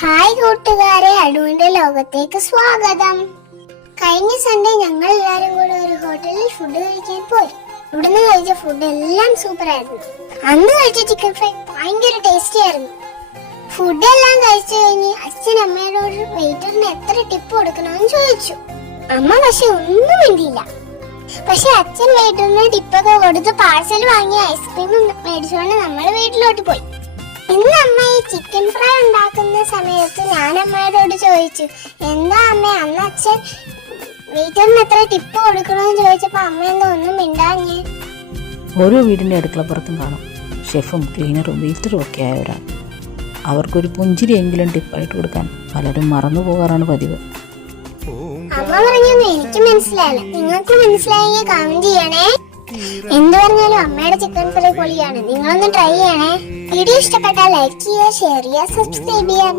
Hi കൂട്ടുകാരെ, അടുവിന്റെ ലോകത്തേക്ക് സ്വാഗതം. കഴിഞ്ഞ സൺഡേ ഞങ്ങൾ എല്ലാരും കൂടെ ഒരു ഹോട്ടലിൽ ഫുഡ് കഴിക്കാൻ പോയി. ഇവിടുന്ന് കഴിച്ച ഫുഡ് എല്ലാം സൂപ്പർ ആയിരുന്നു. അന്ന് കഴിച്ച ചിക്കൻ ഫ്രൈ ഭയങ്കര ടേസ്റ്റി ആയിരുന്നു. ഫുഡ് എല്ലാം കഴിച്ചു കഴിഞ്ഞ് അച്ഛൻ അമ്മയോട് വെയിറ്ററിന് എത്ര ടിപ്പ് കൊടുക്കണമെന്ന് ചോദിച്ചു. അമ്മ പക്ഷെ ഒന്നും മിണ്ടിയില്ല. പക്ഷെ അച്ഛൻ വെയിറ്ററിന് ടിപ്പൊക്കെ കൊടുത്ത് പാഴ്സൽ വാങ്ങി ഐസ്ക്രീം മേടിച്ചുകൊണ്ട് നമ്മൾ വീട്ടിലോട്ട് പോയി. ഇന്ന് അമ്മ ഈ ചിക്കൻ ഫ്രൈ ഉണ്ടാക്കുന്ന സമയത്ത് ഞാൻ അമ്മയോട് ചോദിച്ചു, എന്താ അമ്മ അന്ന് അച്ഛൻ വെയിറ്ററിന് എത്ര ടിപ്പ് കൊടുക്കണമെന്ന് ചോദിച്ചപ്പോ അമ്മ എന്താ ഒന്നും മിണ്ടാഞ്ഞേ? ഓരോ വീടിന്റെ അടുക്കളപ്പുറത്തും കാണും ഷെഫും ക്ലീനറും വെയിറ്ററും ഒക്കെ ആയവരാണ്. അവർക്കൊരു പുഞ്ചിരിയെങ്കിലും ടിപ്പായിട്ട് കൊടുക്കാൻ പലരും മറന്നു പോകാറാണ് പതിവ്. അമ്മ പറഞ്ഞൊന്നും എനിക്ക് മനസ്സിലായില്ല. നിങ്ങൾക്ക് മനസ്സിലായെങ്കിൽ കമന്റ് ചെയ്യണേ. എന്ത് പറഞ്ഞാലും അമ്മയുടെ ചിക്കൻ ഫ്രൈ പൊളിയാണ്. നിങ്ങളൊന്ന് ട്രൈ ചെയ്യണേ. വീഡിയോ ഇഷ്ടപ്പെട്ടാൽ ലൈക്ക് ചെയ്യുക, ഷെയർ ചെയ്യുക, സബ്സ്ക്രൈബ് ചെയ്യുക.